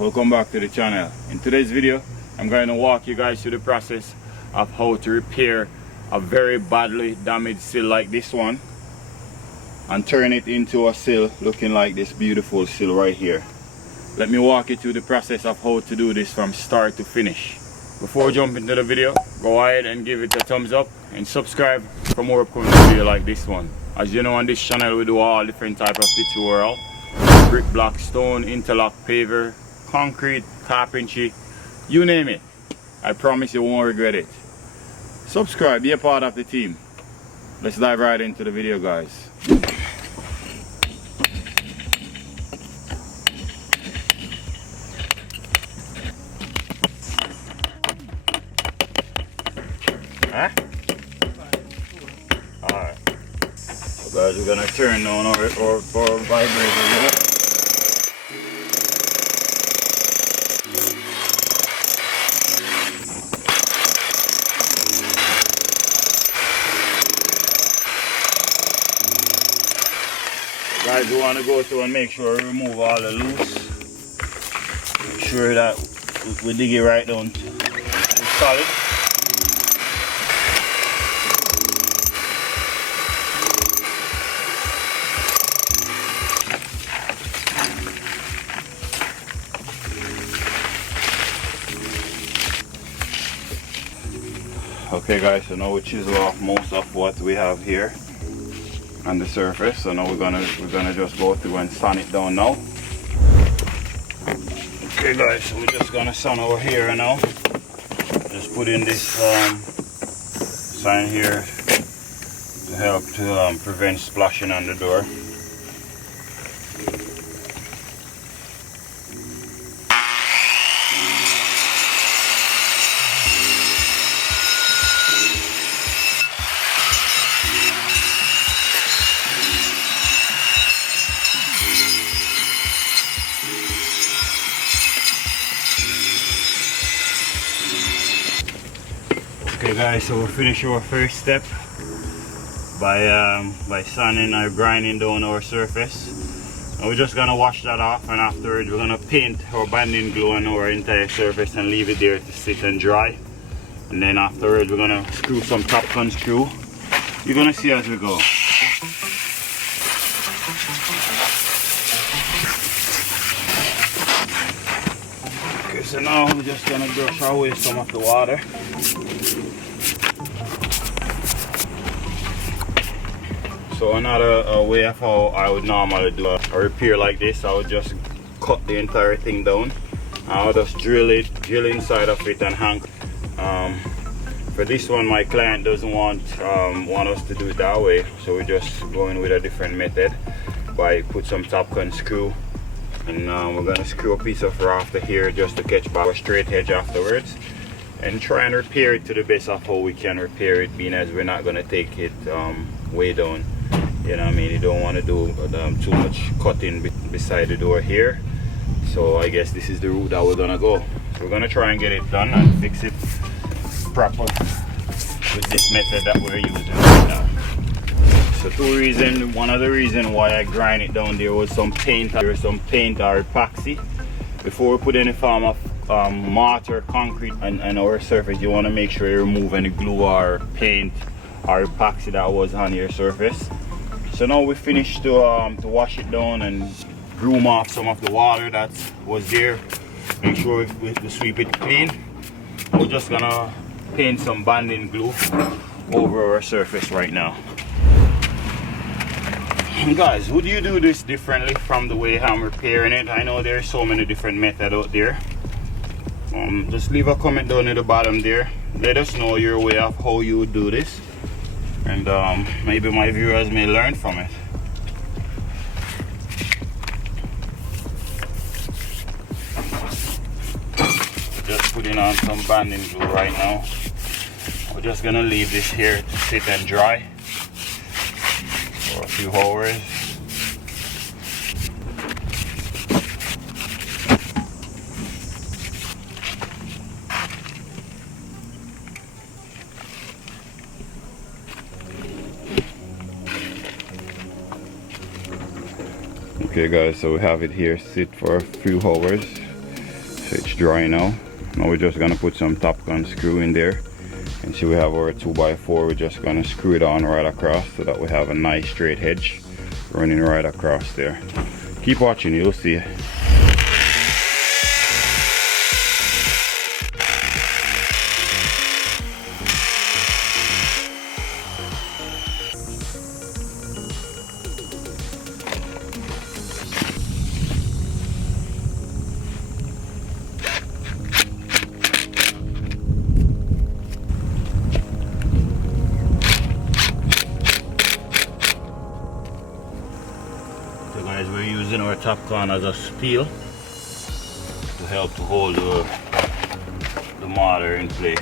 welcome back to the channel. In today's video I'm going to walk you guys through the process of how to repair a very badly damaged sill like this one and turn it into a sill looking like this beautiful sill right here. Let me walk you through the process of how to do this from start to finish. Before we jump into the video, go ahead and give it a thumbs up and subscribe for more upcoming videos like this one. As you know, on this channel we do all different type of tutorial: brick, block, stone, interlock, paver, concrete, carpentry, you name it. I promise you won't regret it. Subscribe, be a part of the team. Let's dive right into the video, guys. Huh? Alright. So guys, we're gonna turn on our vibrator here. Guys, we want to go through and make sure we remove all the loose. Make sure that we dig it right down to solid. Okay guys, so now we chisel off most of what we have here on the surface. So now we're gonna just go through and sand it down now. Okay guys, so we're just gonna sand over here now. Just put in this sign here to help to prevent splashing on the door. Okay guys, so we'll finish our first step by sanding or grinding down our surface. And we're just gonna wash that off, and afterwards we're gonna paint our binding glue on our entire surface and leave it there to sit and dry. And then afterwards we're gonna screw some top gun screw. You're gonna see as we go. Okay, so now we're just gonna brush away some of the water. So another way of how I would normally do a repair like this, I would just cut the entire thing down. I'll just drill inside of it and hang. For this one, my client doesn't want us to do it that way, so we're just going with a different method. By put some top gun screw, and we're gonna screw a piece of rafter here just to catch back a straight edge afterwards, and try and repair it to the best of how we can repair it, being as we're not gonna take it way down. You know what I mean? You don't want to do too much cutting beside the door here. So I guess this is the route that we're gonna go. So we're gonna try and get it done and fix it proper with this method that we're using right now. So one of the reasons why I grind it down, there was some paint or epoxy. Before we put any form of mortar, concrete on our surface, you want to make sure you remove any glue or paint or epoxy that was on your surface. So now we finished to wash it down and broom off some of the water that was there. Make sure we sweep it clean. We're just gonna paint some bonding glue over our surface right now. And guys, would you do this differently from the way I'm repairing it? I know there's so many different methods out there. Just leave a comment down at the bottom there. Let us know your way of how you would do this, and maybe my viewers may learn from it. Just putting on some bonding glue right now. We're just gonna leave this here to sit and dry for a few hours. Okay guys, so we have it here sit for a few hours. So it's dry now. Now we're just gonna put some top gun screw in there. And see, we have our 2x4. We're just gonna screw it on right across so that we have a nice straight edge running right across there. Keep watching, you'll see. So guys, we're using our top con as a steel to help to hold the motor in place.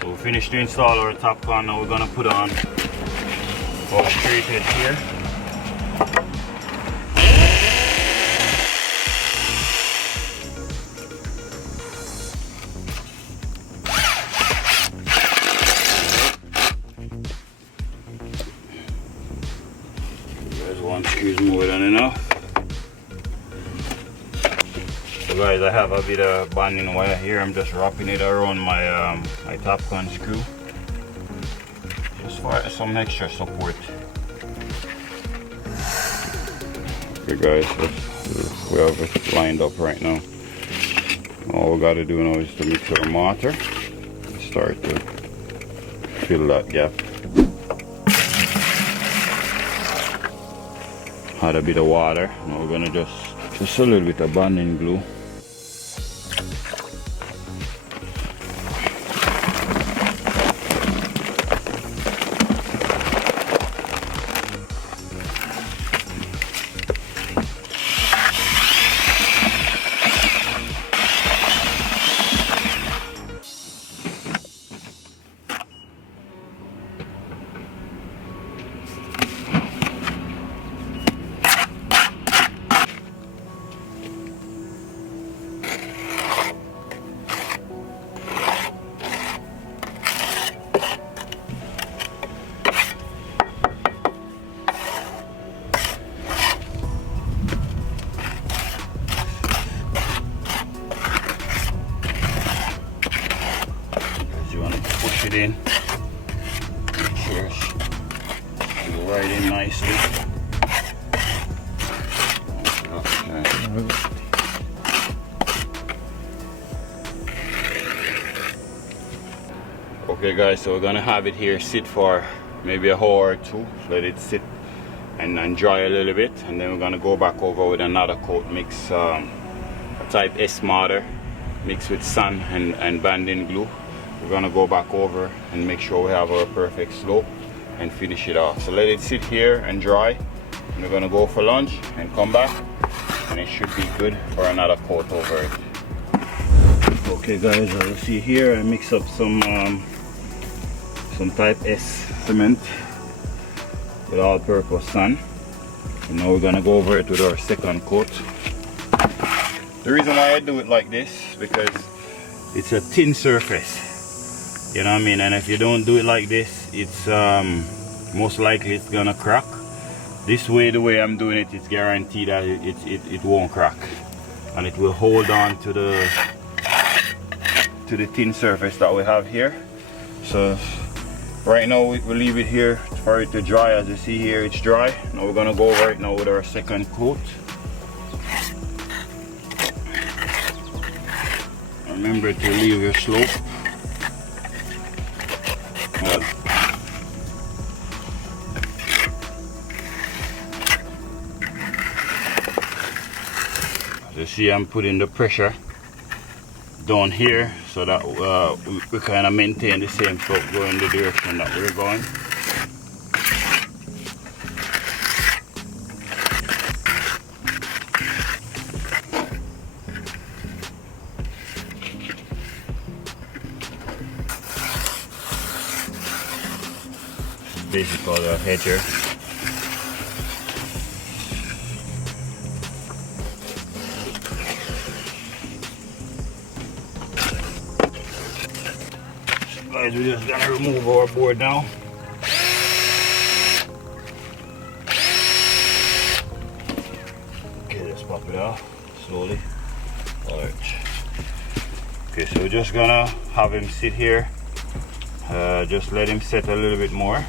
So we finished to install our top con. Now we're gonna put on our straight edge here. One screw is more than enough. So guys, I have a bit of bonding wire here. I'm just wrapping it around my my top con screw, just for some extra support. Okay guys, we have it lined up right now. All we got to do now is to mix our mortar and start to fill that gap. Add a bit of water. Now we're gonna just a little bit of bonding glue. It in, make sure it's right in nicely. Okay guys, so we're gonna have it here sit for maybe a hour or two. Let it sit and dry a little bit, and then we're gonna go back over with another coat mix, a type S mortar mixed with sand and banding glue. We're gonna go back over and make sure we have our perfect slope and finish it off. So let it sit here and dry, and we're gonna go for lunch and come back, and it should be good for another coat over it. Okay guys, as you see here, I mix up some type S cement with all-purpose sand, and now we're gonna go over it with our second coat. The reason why I do it like this, because it's a thin surface. You know what I mean? And if you don't do it like this, it's most likely it's gonna crack. This way, the way I'm doing it, it's guaranteed that it won't crack, and it will hold on to the thin surface that we have here. So right now we'll leave it here for it to dry. As you see here, it's dry. Now we're gonna go over it now with our second coat. Remember to leave your slope. Well, as you see, I'm putting the pressure down here so that we kind of maintain the same slope going the direction that we're going. Basically the hedger. So guys, we're just gonna remove our board now. Okay, let's pop it off slowly. Alright. Okay, so we're just gonna have him sit here. Just let him set a little bit more.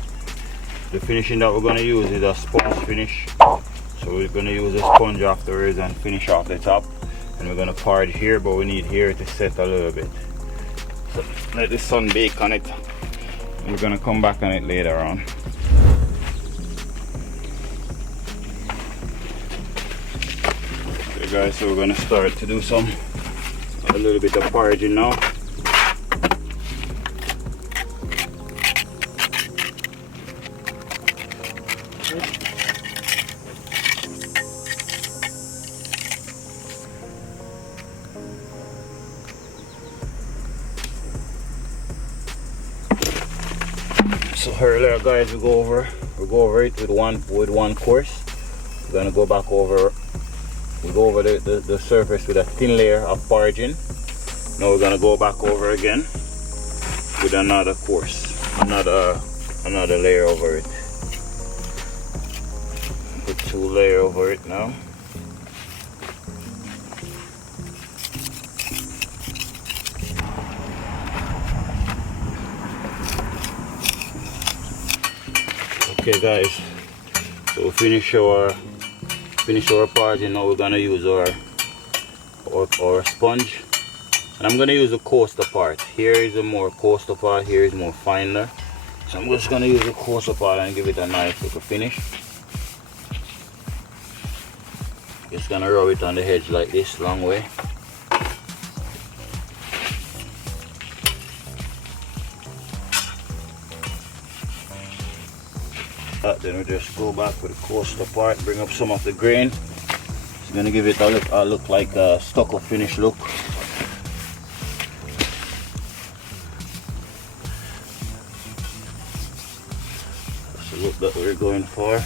The finishing that we're gonna use is a sponge finish. So we're gonna use a sponge afterwards and finish off the top. And we're gonna part here, but we need here to set a little bit. So let the sun bake on it. And we're gonna come back on it later on. Okay guys, so we're gonna start to do a little bit of parging now. So earlier guys, we go over it with one course. We're gonna go back over. We go over the surface with a thin layer of parging. Now we're gonna go back over again with another course, another layer over it. Put 2 layers over it now. Okay guys, so we finish our parging. Now we're gonna use our sponge, and I'm gonna use the coaster part. Here is a more coaster part, here is more finer. So I'm just gonna use the coaster part and give it a nice little finish. Just gonna rub it on the edge like this, long way. Then we just go back with the coaster part, bring up some of the grain. It's gonna give it a look like a stucco finish look. That's the look that we're going for.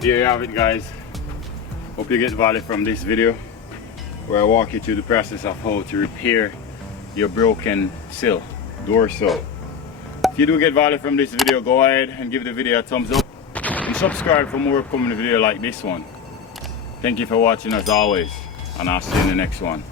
There you have it guys. Hope you get value from this video where I walk you through the process of how to repair your broken sill, door sill. If you do get value from this video, go ahead and give the video a thumbs up and subscribe for more upcoming video like this one. Thank you for watching as always, and I'll see you in the next one.